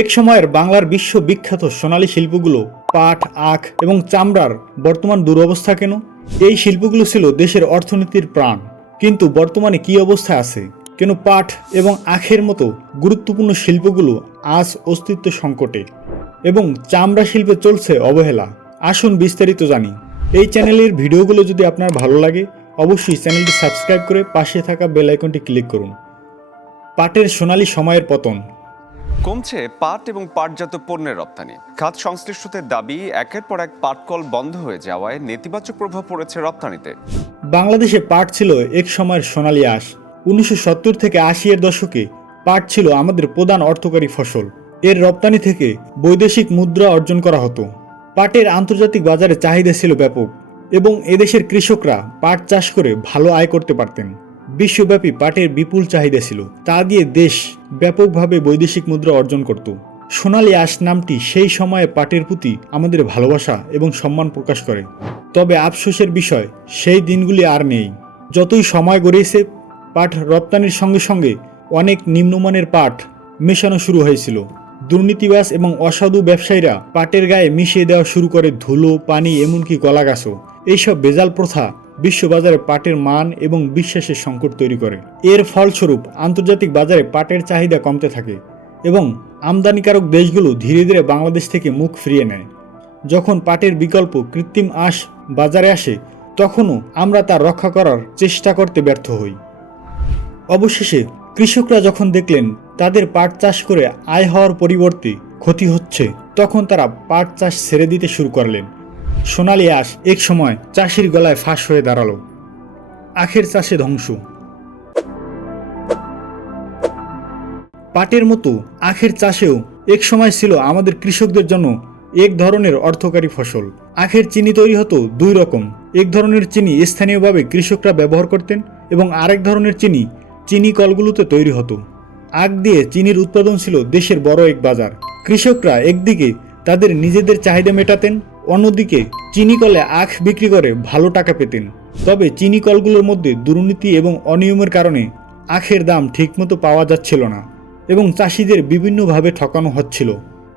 এক সময়ের বাংলার বিশ্ববিখ্যাত সোনালী শিল্পগুলো পাট, আখ এবং চামড়ার বর্তমান দুরবস্থা কেন? এই শিল্পগুলো ছিল দেশের অর্থনীতির প্রাণ। কিন্তু বর্তমানে কি অবস্থা আছে? কেন পাট এবং আখের মতো গুরুত্বপূর্ণ শিল্পগুলো আজ অস্তিত্ব সংকটে? এবং চামড়া শিল্পে চলছে অবহেলা? আসুন বিস্তারিত জানি। এই চ্যানেলের ভিডিওগুলো যদি আপনার ভালো লাগে, অবশ্যই চ্যানেলটি সাবস্ক্রাইব করে পাশে থাকা বেল আইকনটি ক্লিক করুন। পাটের সোনালী সময়ের পতন। কমছে পাট এবং পাটজাত পণ্যের রপ্তানি। খাত সংশ্লিষ্টদের দাবি, একের পর এক পাটকল বন্ধ হয়ে যাওয়ায় নেতিবাচক প্রভাব পড়েছে রপ্তানিতে। বাংলাদেশে পাট ছিল এক সময়ের সোনালী আঁশ। উনিশশো থেকে আশি এর দশকে পাট ছিল আমাদের প্রধান অর্থকারী ফসল। এর রপ্তানি থেকে বৈদেশিক মুদ্রা অর্জন করা হতো। পাটের আন্তর্জাতিক বাজারে চাহিদা ছিল ব্যাপক এবং এদেশের কৃষকরা পাট চাষ করে ভালো আয় করতে পারতেন। বিশ্বব্যাপী পাটের বিপুল চাহিদা ছিল। তা দিয়ে দেশ ব্যাপকভাবে বৈদেশিক মুদ্রা অর্জন করত। সোনালি আঁশ নামটি সেই সময়ে পাটের প্রতি আমাদের ভালোবাসা এবং সম্মান প্রকাশ করে। তবে আফসোসের বিষয়, সেই দিনগুলি আর নেই। যতই সময় গড়িয়েছে, পাট রপ্তানির সঙ্গে সঙ্গে অনেক নিম্নমানের পাট মেশানো শুরু হয়েছিল। দুর্নীতিবাস এবং অসাধু ব্যবসায়ীরা পাটের গায়ে মিশিয়ে দেওয়া শুরু করে ধুলো, পানি, এমনকি কলা গাছও এইসব বেজাল প্রথা বিশ্ববাজারে পাটের মান এবং বিশ্বাসের সংকট তৈরি করে। এর ফলস্বরূপ আন্তর্জাতিক বাজারে পাটের চাহিদা কমতে থাকে এবং আমদানিকারক দেশগুলো ধীরে ধীরে বাংলাদেশ থেকে মুখ ফিরিয়ে নেয়। যখন পাটের বিকল্প কৃত্রিম আঁশ বাজারে আসে, তখনও আমরা তা রক্ষা করার চেষ্টা করতে ব্যর্থ হই। অবশেষে কৃষকরা যখন দেখলেন তাদের পাট চাষ করে আয় হওয়ার পরিবর্তে ক্ষতি হচ্ছে, তখন তারা পাট চাষ ছেড়ে দিতে শুরু করলেন। সোনালী আঁশ এক সময় চাষির গলায় ফাঁস হয়ে দাঁড়াল। আখের চাষে ধ্বংস। পাটের মতো আখের চাষেও এক সময় ছিল আমাদের কৃষকদের জন্য এক ধরনের অর্থকারী ফসল। আখের চিনি তৈরি হতো দুই রকম। এক ধরনের চিনি স্থানীয়ভাবে কৃষকরা ব্যবহার করতেন এবং আরেক ধরনের চিনি চিনি কলগুলোতে তৈরি হতো। আখ দিয়ে চিনির উৎপাদন ছিল দেশের বড় এক বাজার। কৃষকরা একদিকে তাদের নিজেদের চাহিদা মেটাতেন অন্যদিকে চিনি কলে আখ বিক্রি করে ভালো টাকা পেতেন। তবে চিনি কলগুলোর মধ্যে দুর্নীতি এবং অনিয়মের কারণে আখের দাম ঠিকমতো পাওয়া যাচ্ছিল না এবং চাষিদের বিভিন্নভাবে ঠকানো হচ্ছিল।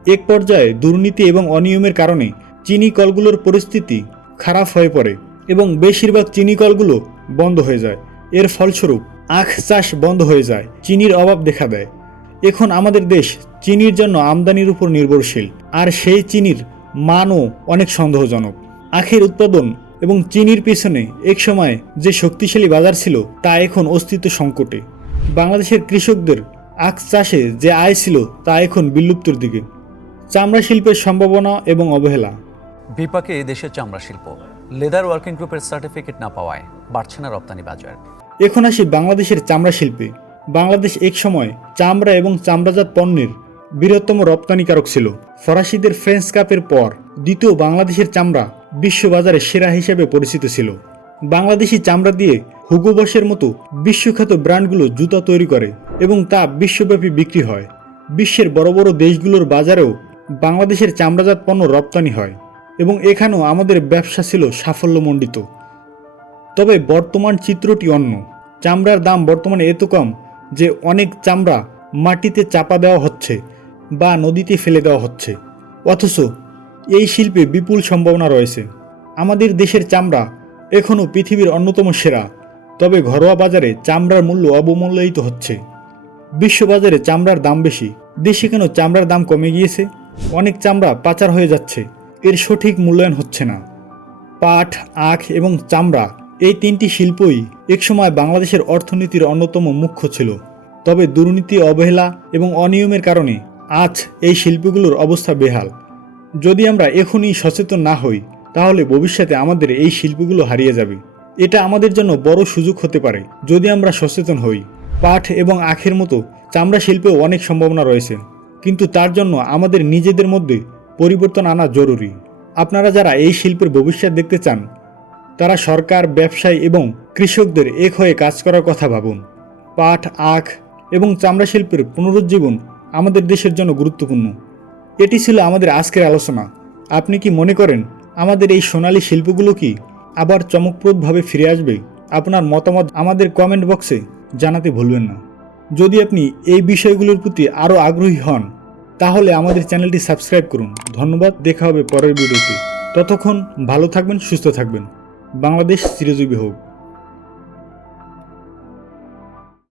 এক পর্যায়ে দুর্নীতি এবং অনিয়মের কারণে চিনি কলগুলোর পরিস্থিতি খারাপ হয়ে পড়ে এবং বেশিরভাগ চিনি কলগুলো বন্ধ হয়ে যায়। এর ফলস্বরূপ আখ চাষ বন্ধ হয়ে যায়, চিনির অভাব দেখা দেয়। এখন আমাদের দেশ চিনির জন্য আমদানির উপর নির্ভরশীল, আর সেই চিনির মানও অনেক সন্দেহজনক। আখের উৎপাদন এবং চিনির পিছনে এক সময় যে শক্তিশালী বাজার ছিল তা এখন অস্তিত্ব সংকটে। বাংলাদেশের কৃষকদের আখ চাষে যে আয় ছিল তা এখন বিলুপ্তর দিকে। চামড়া শিল্পের সম্ভাবনা এবং অবহেলা। বিপাকে দেশের চামড়া শিল্প। লেদার ওয়ার্কিং গ্রুপের সার্টিফিকেট না পাওয়ায় বাড়ছে না রপ্তানি বাজার। এখন আসি বাংলাদেশের চামড়া শিল্পে। বাংলাদেশ এক সময় চামড়া এবং চামড়াজাত পণ্যের বৃহত্তম রপ্তানিকারক ছিল। ফরাসিদের ফ্রেঞ্চ কাপের পর দ্বিতীয় বাংলাদেশের চামড়া বিশ্ববাজারে সেরা হিসেবে পরিচিত ছিল। বাংলাদেশি চামড়া দিয়ে হুগোবসের মতো বিশ্বখ্যাত ব্র্যান্ডগুলো জুতা তৈরি করে এবং তা বিশ্বব্যাপী বিক্রি হয়। বিশ্বের বড় বড় দেশগুলোর বাজারেও বাংলাদেশের চামড়াজাত পণ্য রপ্তানি হয় এবং এখানেও আমাদের ব্যবসা ছিল সাফল্যমণ্ডিত। তবে বর্তমান চিত্রটি অন্য। চামড়ার দাম বর্তমানে এত কম যে অনেক চামড়া মাটিতে চাপা দেওয়া হচ্ছে। বা নদীতে ফেলে দেওয়া হচ্ছে। অথচ এই শিল্পে বিপুল সম্ভাবনা রয়েছে। আমাদের দেশের চামড়া এখনও পৃথিবীর অন্যতম সেরা, তবে ঘরোয়া বাজারে চামড়ার মূল্য অবমূল্যায়িত হচ্ছে। বিশ্ববাজারে চামড়ার দাম বেশি, দেশে কেন চামড়ার দাম কমে গিয়েছে? অনেক চামড়া পাচার হয়ে যাচ্ছে, এর সঠিক মূল্যায়ন হচ্ছে না। পাট, আখ এবং চামড়া এই তিনটি শিল্পই একসময় বাংলাদেশের অর্থনীতির অন্যতম মুখ্য ছিল। তবে দুর্নীতি, অবহেলা এবং অনিয়মের কারণে আজ এই শিল্পগুলোর অবস্থা বেহাল। যদি আমরা এখনই সচেতন না হই, তাহলে ভবিষ্যতে আমাদের এই শিল্পগুলো হারিয়ে যাবে। এটা আমাদের জন্য বড় সুযোগ হতে পারে, যদি আমরা সচেতন হই। পাঠ এবং আখের মতো চামড়া শিল্পেও অনেক সম্ভাবনা রয়েছে, কিন্তু তার জন্য আমাদের নিজেদের মধ্যে পরিবর্তন আনা জরুরি। আপনারা যারা এই শিল্পের ভবিষ্যৎ দেখতে চান, তারা সরকার, ব্যবসায়ী এবং কৃষকদের এক হয়ে কাজ করার কথা ভাবুন। পাট আখ এবং চামড়া শিল্পের পুনরুজ্জীবন আমাদের দেশের জন্য গুরুত্বপূর্ণ। এটি ছিল আমাদের আজকের আলোচনা। আপনি কি মনে করেন, আমাদের এই সোনালী শিল্পগুলো কি আবার চমকপ্রদভাবে ফিরে আসবে? আপনার মতামত আমাদের কমেন্ট বক্সে জানাতে ভুলবেন না। যদি আপনি এই বিষয়গুলোর প্রতি আরও আগ্রহী হন, তাহলে আমাদের চ্যানেলটি সাবস্ক্রাইব করুন। ধন্যবাদ, দেখা হবে পরের ভিডিওতে। ততক্ষণ ভালো থাকবেন, সুস্থ থাকবেন। বাংলাদেশ চিরজীবী হোক।